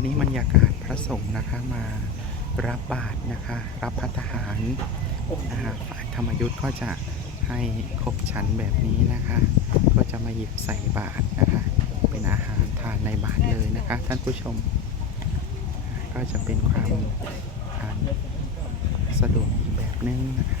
นนี้บรรยากาศพระสงฆ์นะคะมารับบาตรนะคะ รับพัฒหารนะคะฝ่ายธรรมยุทธ์ก็จะให้ขบฉันแบบนี้นะคะ ก็จะมาหยิบใส่บาตรนะคะ เป็นอาหารทานในบาตรเลยนะคะ ท่านผู้ชม ก็จะเป็นความสะดวกอีกแบบนึงนะคะ